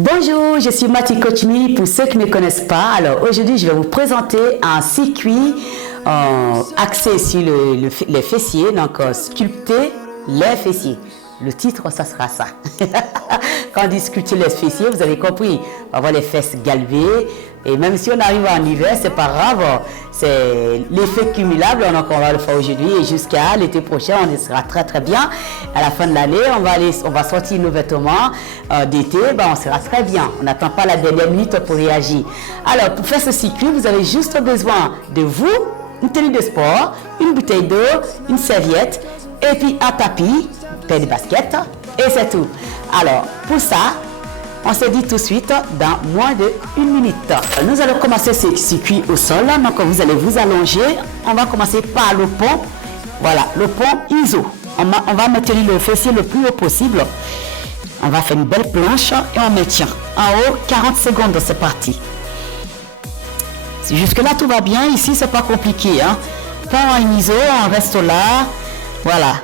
Bonjour, je suis Mathie Coachmi. Pour ceux qui ne me connaissent pas, alors aujourd'hui je vais vous présenter un circuit axé sur les fessiers, donc sculpter les fessiers. Le titre, ça sera ça. Quand on dit sculpter les fessiers, vous avez compris, on va avoir les fesses galbées. Et même si on arrive en hiver, c'est pas grave. C'est l'effet cumulable, donc on va le faire aujourd'hui et jusqu'à l'été prochain, on sera très très bien. À la fin de l'année, on va sortir nos vêtements d'été, on sera très bien. On n'attend pas la dernière minute pour réagir. Alors, pour faire ce circuit, vous avez juste besoin de vous, une tenue de sport, une bouteille d'eau, une serviette et puis un tapis, paire de baskets et c'est tout. Alors, pour ça, on se dit tout de suite dans moins de 1 minute. Nous allons commencer ce circuit au sol. Donc vous allez vous allonger. On va commencer par le pont. Voilà, le pont ISO. On va maintenir le fessier le plus haut possible. On va faire une belle planche et on maintient. En haut, 40 secondes, c'est parti. Jusque là, tout va bien. Ici, c'est pas compliqué. Pont en ISO, on reste là. Voilà.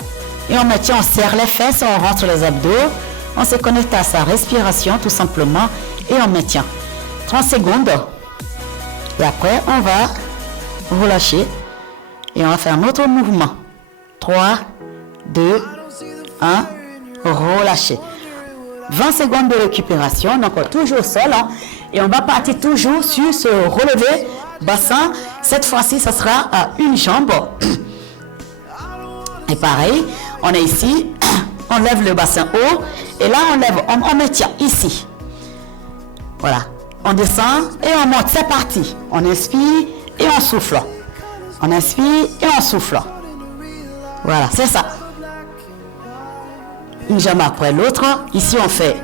Et on maintient, on serre les fesses, on rentre les abdos. On se connecte à sa respiration tout simplement et on maintient 30 secondes. Et après, on va relâcher et on va faire un autre mouvement. 3, 2, 1, relâcher. 20 secondes de récupération, donc toujours au sol. Et on va partir toujours sur ce relevé bassin. Cette fois-ci, ça sera à une jambe. Et pareil, on est ici. On lève le bassin haut et là on lève, on maintient ici. Voilà, on descend et on monte, c'est parti. On inspire et on souffle. On inspire et on souffle. Voilà, c'est ça. Une jambe après l'autre. Ici on fait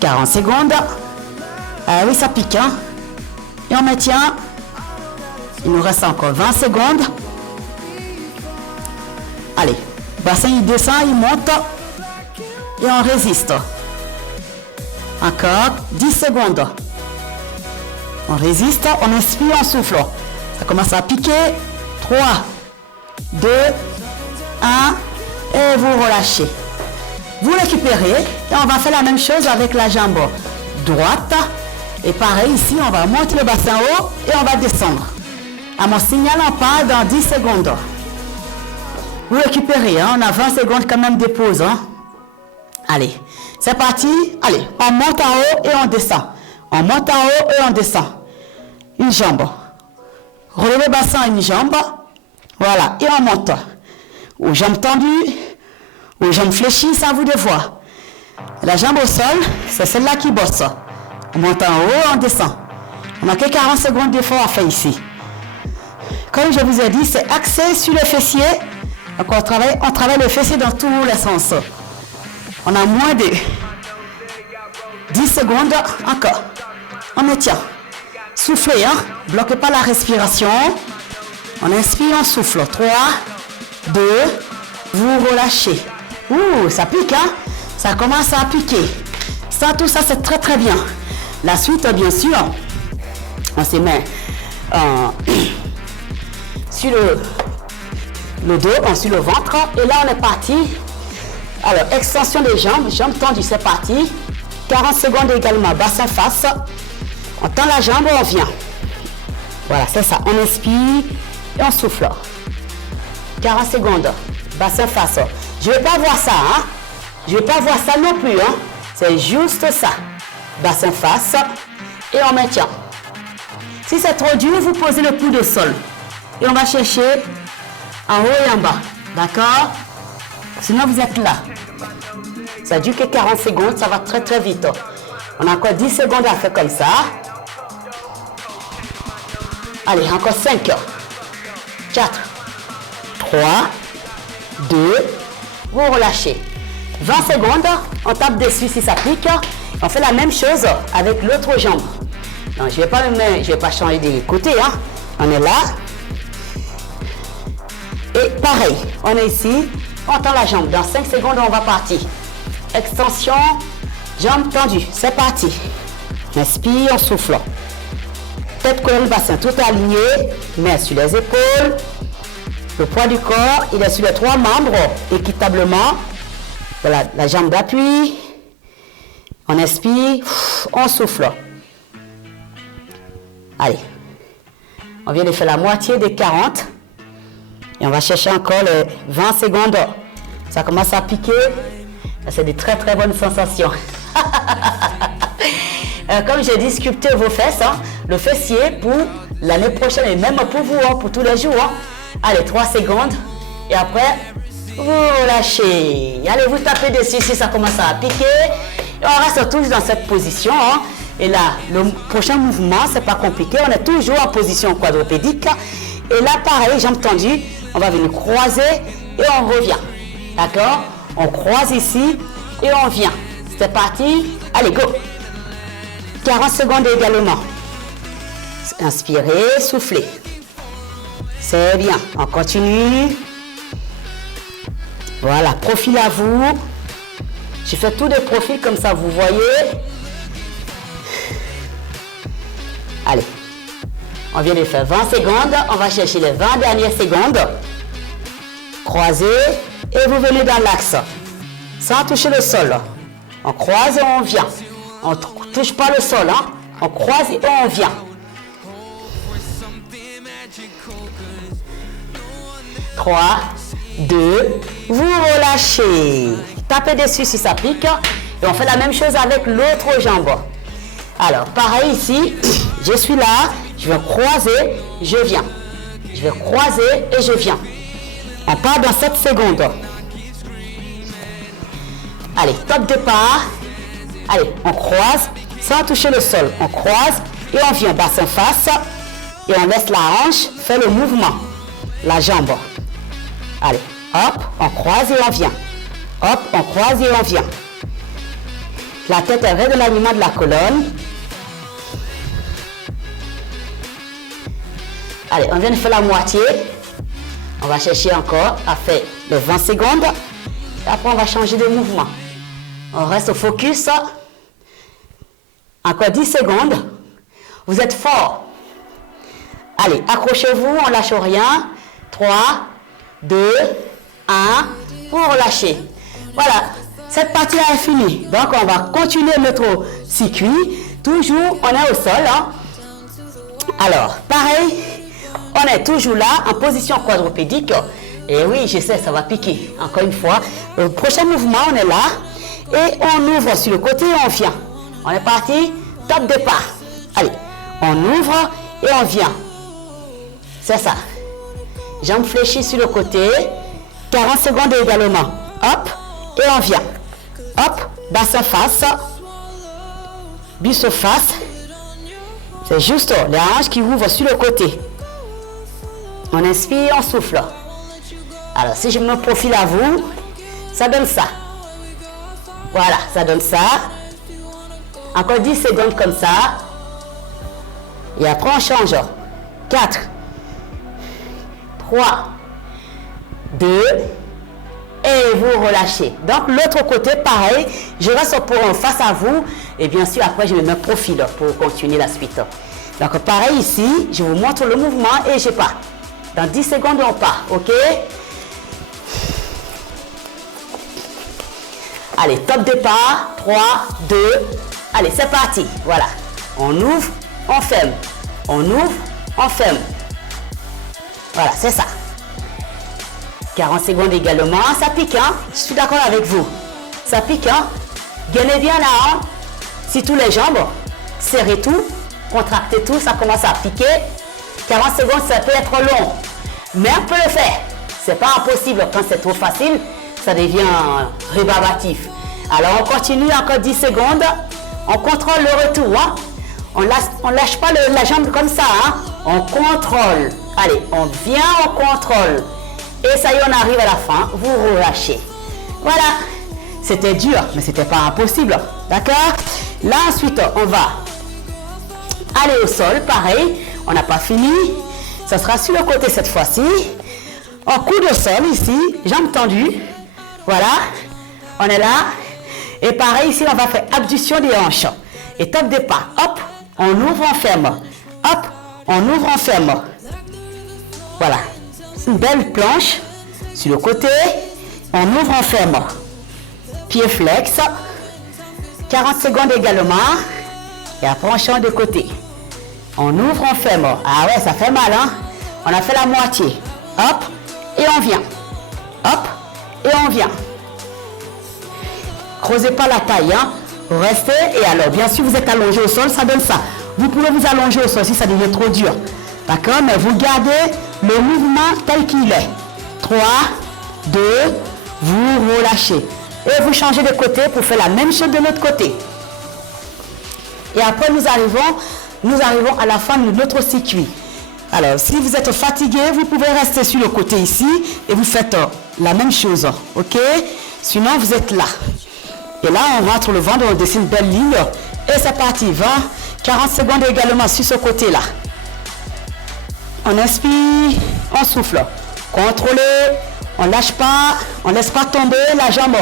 40 secondes. Ah oui, ça pique. Et on maintient. Il nous reste encore 20 secondes. Allez, bassin il descend, il monte et on résiste. Encore 10 secondes. On résiste, on inspire, on souffle. Ça commence à piquer. 3, 2, 1 et vous relâchez. Vous récupérez et on va faire la même chose avec la jambe droite. Et pareil ici, on va monter le bassin haut et on va descendre. À mon signal, on part dans 10 secondes. Vous récupérez, on a 20 secondes quand même de pause. Allez, c'est parti. Allez, on monte en haut et on descend. On monte en haut et on descend. Une jambe. Relevez le bassin, une jambe. Voilà, et on monte. Aux jambes tendues, aux jambes fléchies, c'est à vous de voir. La jambe au sol, c'est celle-là qui bosse. On monte en haut, on descend. On n'a que 40 secondes d'effort à faire ici. Comme je vous ai dit, c'est axé sur le fessier. Donc on travaille le fessier dans tous les sens. On a moins de 10 secondes encore. On maintient. Soufflez, bloquez pas la respiration. On inspire, on souffle. 3, 2, vous relâchez. Ouh, ça pique, Ça commence à piquer. Ça, tout ça, c'est très très bien. La suite, bien sûr, on se met sur le dos, ensuite le ventre, et là on est parti. Alors, extension des jambes, jambes tendues, c'est parti. 40 secondes également, bassin face. On tend la jambe, on vient. Voilà, c'est ça. On inspire et on souffle. 40 secondes, bassin face. Je ne vais pas voir ça, Je ne vais pas voir ça non plus, C'est juste ça. Bassin face et on maintient. Si c'est trop dur, vous posez le coude au sol. Et on va chercher en haut et en bas. D'accord? Sinon, vous êtes là. Ça dure que 40 secondes, ça va très très vite. On a encore 10 secondes à faire comme ça. Allez, encore 5, 4, 3, 2, vous relâchez. 20 secondes, on tape dessus si ça pique. On fait la même chose avec l'autre jambe. Non, je ne vais pas changer de côté. On est là. Et pareil, on est ici, on tend la jambe. Dans 5 secondes, on va partir. Extension, jambe tendue. C'est parti. Inspire, on souffle. Tête, colonne, bassin, tout aligné. Mains sur les épaules. Le poids du corps, il est sur les 3 membres équitablement. Voilà, la jambe d'appui. On inspire, on souffle. Allez. On vient de faire la moitié des 40. Et on va chercher encore les 20 secondes. Ça commence à piquer. C'est des très très bonnes sensations. Comme j'ai dit, sculptez vos fesses. Hein, le fessier pour l'année prochaine et même pour vous, hein, pour tous les jours. Hein. Allez, 3 secondes. Et après, vous lâchez. Allez, vous tapez dessus si ça commence à piquer. Et on reste toujours dans cette position. Hein. Et là, le prochain mouvement, c'est pas compliqué. On est toujours en position quadrupédique. Et là, pareil, jambes tendues. On va venir croiser et on revient. D'accord? On croise ici et on vient. C'est parti. Allez, go. 40 secondes également. Inspirez, soufflez. C'est bien. On continue. Voilà, profil à vous. Je fais tous des profils comme ça, vous voyez. Allez. On vient de faire 20 secondes. On va chercher les 20 dernières secondes. Croisez et vous venez dans l'axe. Sans toucher le sol. On croise et on vient. On ne touche pas le sol. Hein. On croise et on vient. 3, 2, vous relâchez. Tapez dessus si ça pique. Et on fait la même chose avec l'autre jambe. Alors, pareil ici, je suis là, je vais croiser, je viens. Je vais croiser et je viens. On part dans 7 secondes. Allez, top départ. Allez, on croise sans toucher le sol. On croise et on vient bassin face. Et on laisse la hanche faire le mouvement. La jambe. Allez, hop, on croise et on vient. Hop, on croise et on vient. La tête est reste de l'alignement de la colonne. Allez, on vient de faire la moitié. On va chercher encore à faire les 20 secondes. Et après, on va changer de mouvement. On reste au focus. Encore 10 secondes. Vous êtes fort. Allez, accrochez-vous, on ne lâche rien. 3, 2, 1. Vous relâchez. Voilà, cette partie-là est finie. Donc, on va continuer notre circuit. Toujours, on est au sol. Hein. Alors, pareil. On est toujours là, en position quadrupédique. Et oui, je sais, ça va piquer. Encore une fois. Le prochain mouvement, on est là. Et on ouvre sur le côté et on vient. On est parti. Top départ. Allez, on ouvre et on vient. C'est ça. Jambes fléchies sur le côté. 40 secondes également. Hop, et on vient. Hop, bassin face. Buste face. C'est juste les hanches qui ouvrent sur le côté. On inspire, on souffle. Alors, si je me profile à vous, ça donne ça. Voilà, ça donne ça. Encore 10 secondes comme ça. Et après, on change. 4, 3, 2, et vous relâchez. Donc, l'autre côté, pareil. Je reste face à vous. Et bien sûr, après, je me mets profil pour continuer la suite. Donc, pareil ici, je vous montre le mouvement et je pars. Dans 10 secondes, on part, ok? Allez, top départ. 3, 2, allez, c'est parti. Voilà. On ouvre, on ferme. On ouvre, on ferme. Voilà, c'est ça. 40 secondes également. Ça pique, hein? Je suis d'accord avec vous. Ça pique, hein? Gainez bien là, hein? Si tous les jambes, serrez tout, contractez tout, ça commence à piquer. 40 secondes, ça peut être long, mais on peut le faire. C'est pas impossible. Quand c'est trop facile, ça devient rébarbatif. Alors, on continue encore 10 secondes. On contrôle le retour. Hein? On lâche pas la jambe comme ça. Hein? On contrôle. Allez, on vient, on contrôle. Et ça y est, on arrive à la fin. Vous relâchez. Voilà. C'était dur, mais c'était pas impossible. D'accord? Là, ensuite, on va aller au sol. Pareil. On n'a pas fini. Ça sera sur le côté cette fois-ci. En coup de sol ici, jambes tendues. Voilà. On est là. Et pareil ici, on va faire abduction des hanches. Et top départ. Hop. On ouvre, on ferme. Hop. On ouvre, on ferme. Voilà. Une belle planche. Sur le côté. On ouvre, on ferme. pied flex. 40 secondes également. Et après, on change de côté. On ouvre, on ferme. Ah ouais, ça fait mal, hein? On a fait la moitié. Hop, et on vient. Hop, et on vient. Creusez pas la taille, hein? Restez, et alors, bien sûr, vous êtes allongé au sol, ça donne ça. Vous pouvez vous allonger au sol si ça devient trop dur. D'accord? Mais vous gardez le mouvement tel qu'il est. 3, 2, vous relâchez. Et vous changez de côté pour faire la même chose de l'autre côté. Et après, nous arrivons à la fin de notre circuit. Alors, si vous êtes fatigué, vous pouvez rester sur le côté ici et vous faites la même chose. OK? Sinon, vous êtes là. Et là, on rentre le ventre, on dessine une belle ligne. Et c'est parti. 20, 40 secondes également sur ce côté-là. On inspire, on souffle. Contrôlez, on ne lâche pas, on ne laisse pas tomber la jambe.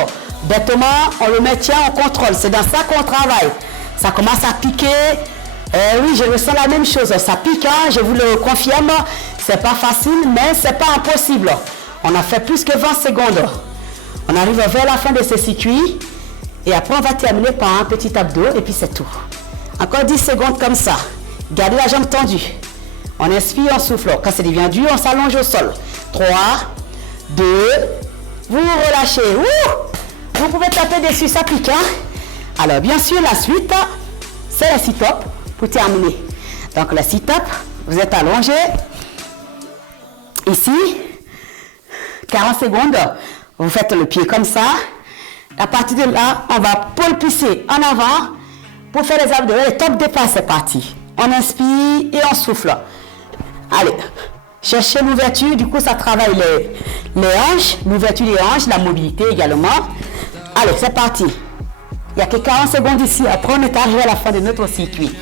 Bêtement, on le maintient, on contrôle. C'est dans ça qu'on travaille. Ça commence à piquer. Oui, je ressens la même chose. Ça pique, hein, je vous le confirme. C'est pas facile, mais c'est pas impossible. On a fait plus que 20 secondes. On arrive vers la fin de ce circuit. Et après, on va terminer par un petit abdos et puis c'est tout. Encore 10 secondes comme ça. Gardez la jambe tendue. On inspire, on souffle. Quand ça devient dur, on s'allonge au sol. 3, 2, vous relâchez. Ouh! Vous pouvez taper dessus, ça pique. Hein? Alors, bien sûr, la suite, c'est la sit-up pour terminer. Donc, la sit-up, vous êtes allongé. Ici, 40 secondes. Vous faites le pied comme ça. À partir de là, on va pôle pisser en avant pour faire les abdos. Le top dépasse, c'est parti. On inspire et on souffle. Allez, cherchez l'ouverture. Du coup, ça travaille les hanches, l'ouverture des hanches, la mobilité également. Allez, c'est parti. Il n'y a que 40 secondes ici. Après, on est arrivé à la fin de notre circuit.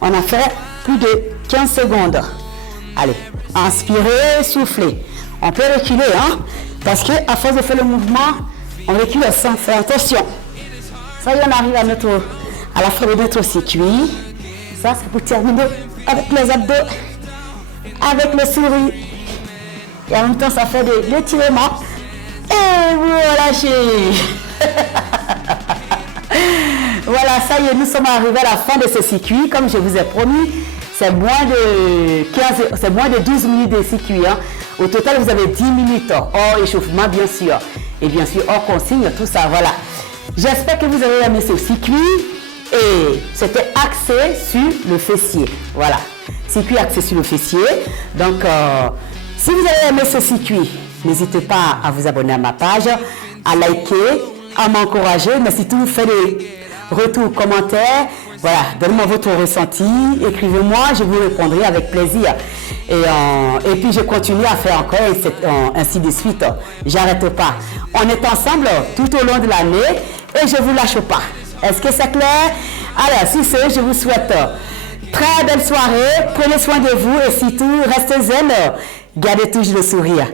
On a fait plus de 15 secondes. Allez, inspirez, soufflez. On peut reculer, hein, parce qu'à force de faire le mouvement, on recule sans faire attention. Ça y est, on arrive à la fin de notre circuit. Ça, c'est pour terminer avec les abdos, avec le sourire. Et en même temps, ça fait de l'étirement. Et vous relâchez. Voilà, ça y est, nous sommes arrivés à la fin de ce circuit. Comme je vous ai promis, c'est moins de 12 minutes de circuit. Hein. Au total, vous avez 10 minutes hors échauffement, bien sûr. Et bien sûr, hors consigne, tout ça, voilà. J'espère que vous avez aimé ce circuit. Et c'était axé sur le fessier. Voilà, circuit axé sur le fessier. Donc, si vous avez aimé ce circuit, n'hésitez pas à vous abonner à ma page, à liker, à m'encourager. Mais surtout, vous faites des retours, commentaires. Voilà, donnez-moi votre ressenti, écrivez-moi, je vous répondrai avec plaisir. Et puis, je continue à faire encore ainsi de suite. J'arrête pas. On est ensemble tout au long de l'année et je ne vous lâche pas. Est-ce que c'est clair? Alors, sur ce, je vous souhaite très belle soirée. Prenez soin de vous et surtout, restez zen. Gardez toujours le sourire.